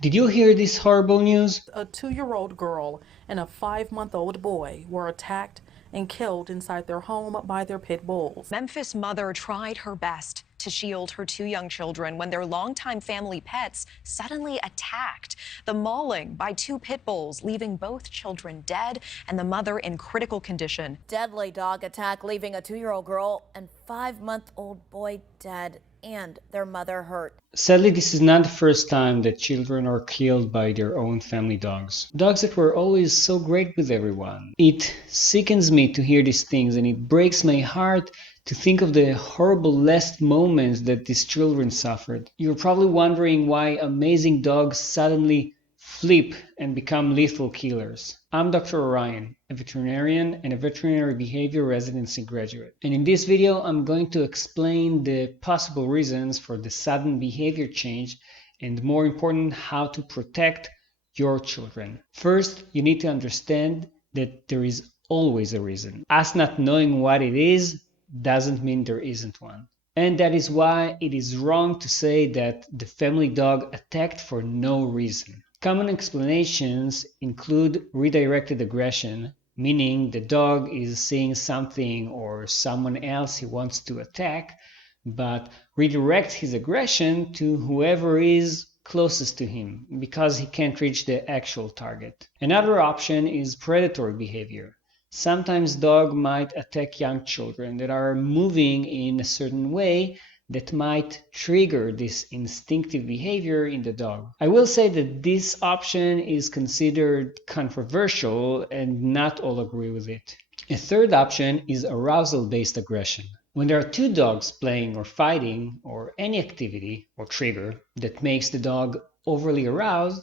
Did you hear this horrible news? A 2-year-old girl and a 5-month-old boy were attacked and killed inside their home by their pit bulls. Memphis mother tried her best to shield her two young children when their longtime family pets suddenly attacked. The mauling by two pit bulls, leaving both children dead and the mother in critical condition. Deadly dog attack leaving a 2-year-old girl and 5-month-old boy dead and their mother hurt. Sadly, this is not the first time that children are killed by their own family dogs. Dogs that were always so great with everyone. It sickens me to hear these things, and it breaks my heart to think of the horrible last moments that these children suffered. You're probably wondering why amazing dogs suddenly flip and become lethal killers. I'm Dr. Orion, a veterinarian and a veterinary behavior residency graduate. And in this video, I'm going to explain the possible reasons for the sudden behavior change and, more important, how to protect your children. First, you need to understand that there is always a reason. Us not knowing what it is doesn't mean there isn't one. And that is why it is wrong to say that the family dog attacked for no reason. Common explanations include redirected aggression, meaning the dog is seeing something or someone else he wants to attack, but redirects his aggression to whoever is closest to him because he can't reach the actual target. Another option is predatory behavior. Sometimes dog might attack young children that are moving in a certain way that might trigger this instinctive behavior in the dog. I will say that this option is considered controversial and not all agree with it. A third option is arousal-based aggression. When there are two dogs playing or fighting or any activity or trigger that makes the dog overly aroused,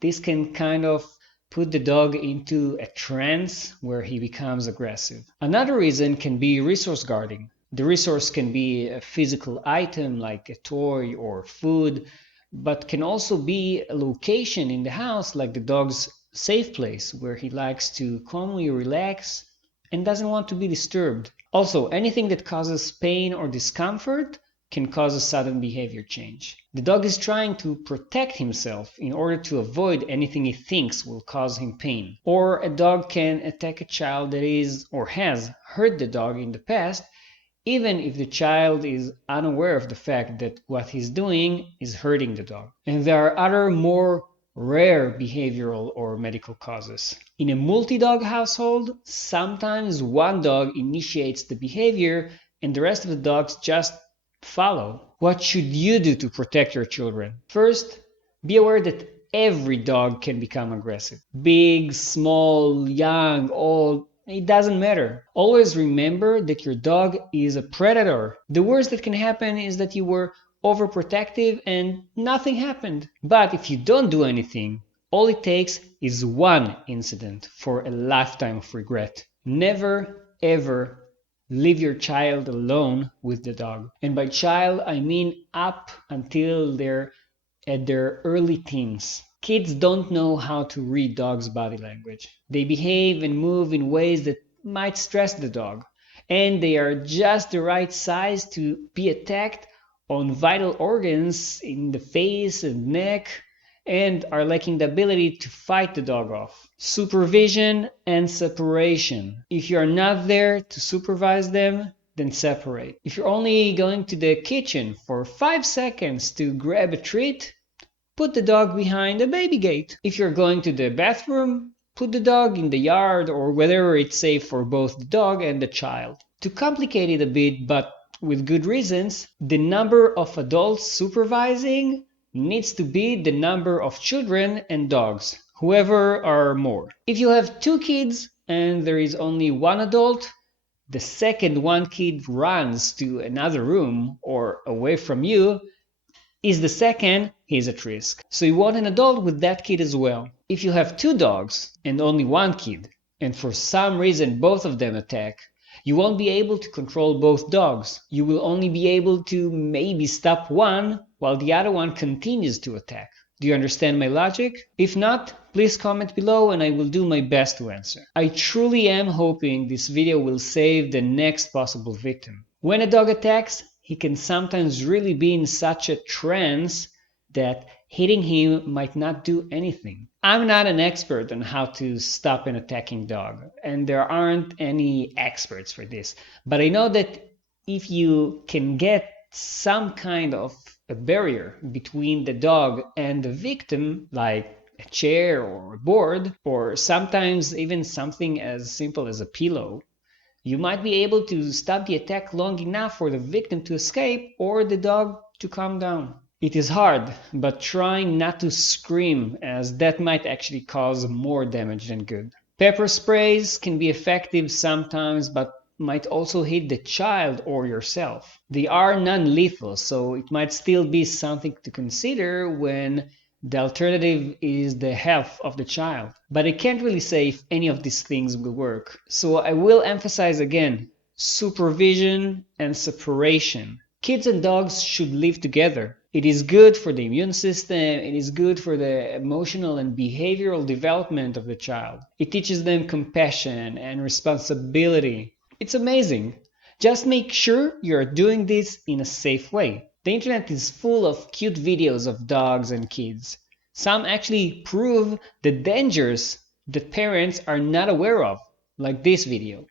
this can kind of put the dog into a trance where he becomes aggressive. Another reason can be resource guarding. The resource can be a physical item like a toy or food, but can also be a location in the house like the dog's safe place where he likes to calmly relax and doesn't want to be disturbed. Also, anything that causes pain or discomfort can cause a sudden behavior change. The dog is trying to protect himself in order to avoid anything he thinks will cause him pain. Or a dog can attack a child that is or has hurt the dog in the past, even if the child is unaware of the fact that what he's doing is hurting the dog. And there are other more rare behavioral or medical causes. In a multi-dog household, sometimes one dog initiates the behavior and the rest of the dogs just follow. What should you do to protect your children? First, be aware that every dog can become aggressive. Big, small, young, old, it doesn't matter. Always remember that your dog is a predator. The worst that can happen is that you were overprotective and nothing happened. But if you don't do anything, all it takes is one incident for a lifetime of regret. Never, ever leave your child alone with the dog. And by child, I mean up until they're at their early teens. Kids don't know how to read dogs' body language. They behave and move in ways that might stress the dog, and they are just the right size to be attacked on vital organs in the face and neck, and are lacking the ability to fight the dog off. Supervision and separation. If you are not there to supervise them, then separate. If you're only going to the kitchen for 5 seconds to grab a treat, put the dog behind a baby gate. If you're going to the bathroom, put the dog in the yard or wherever it's safe for both the dog and the child. To complicate it a bit, but with good reasons, the number of adults supervising needs to be the number of children and dogs, whoever are more. If you have 2 kids and there is only 1 adult, the second one kid runs to another room or away from you, is the second, he's at risk. So you want an adult with that kid as well. If you have 2 dogs and only 1 kid, and for some reason both of them attack, you won't be able to control both dogs. You will only be able to maybe stop one while the other one continues to attack. Do you understand my logic? If not, please comment below and I will do my best to answer. I truly am hoping this video will save the next possible victim. When a dog attacks, he can sometimes really be in such a trance that Hitting him might not do anything. I'm not an expert on how to stop an attacking dog, and there aren't any experts for this, but I know that if you can get some kind of a barrier between the dog and the victim, like a chair or a board, or sometimes even something as simple as a pillow, you might be able to stop the attack long enough for the victim to escape or the dog to calm down. It is hard, but trying not to scream, as that might actually cause more damage than good. Pepper sprays can be effective sometimes, but might also hit the child or yourself. They are non-lethal, so it might still be something to consider when the alternative is the health of the child. But I can't really say if any of these things will work. So I will emphasize again, supervision and separation. Kids and dogs should live together. It is good for the immune system, it is good for the emotional and behavioral development of the child. It teaches them compassion and responsibility. It's amazing. Just make sure you're doing this in a safe way. The internet is full of cute videos of dogs and kids. Some actually prove the dangers that parents are not aware of, like this video.